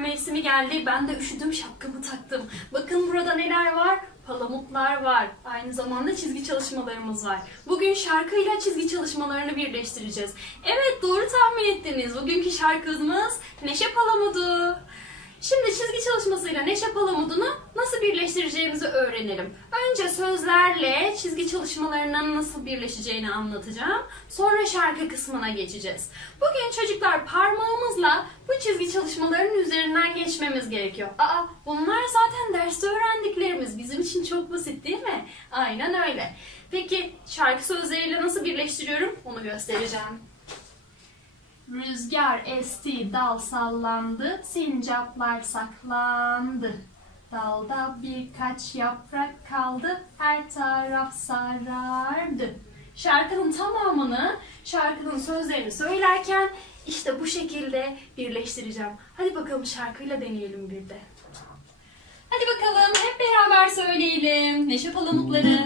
mevsimi geldi. Ben de üşüdüm şapkamı taktım. Bakın burada neler var? Palamutlar var. Aynı zamanda çizgi çalışmalarımız var. Bugün şarkıyla çizgi çalışmalarını birleştireceğiz. Evet doğru tahmin ettiniz. Bugünkü şarkımız Neşe Palamudu. Şimdi çizgi çalışmasıyla Neşe Palamudunu nasıl birleştireceğimizi öğrenelim. Önce sözlerle çizgi çalışmalarının nasıl birleşeceğini anlatacağım. Sonra şarkı kısmına geçeceğiz. Bugün çocuklar parmağımızla bu çizgi çalışmalarının üzerinden geçmemiz gerekiyor. Aa bunlar zaten derste öğrendiklerimiz. Bizim için çok basit değil mi? Aynen öyle. Peki şarkı sözleriyle nasıl birleştiriyorum onu göstereceğim. Rüzgar esti, dal sallandı, sincaplar saklandı. Dalda birkaç yaprak kaldı, her taraf sarardı. Şarkının tamamını, şarkının sözlerini söylerken işte bu şekilde birleştireceğim. Hadi bakalım şarkıyla deneyelim bir de. Hadi bakalım hep beraber söyleyelim. Neşe palamutları.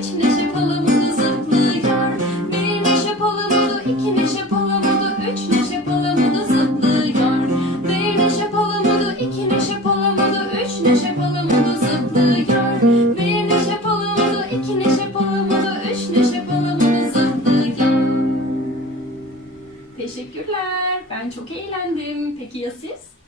Üç neşe palamudu zıplıyor. Bir neşe palamudu, iki neşe palamudu, üç neşe palamudu zıplıyor. Bir neşe palamudu, iki neşe palamudu, üç neşe palamudu zıplıyor. Bir neşe palamudu, iki neşe palamudu, üç neşe palamudu zıplıyor. Teşekkürler. Ben çok eğlendim. Peki ya siz?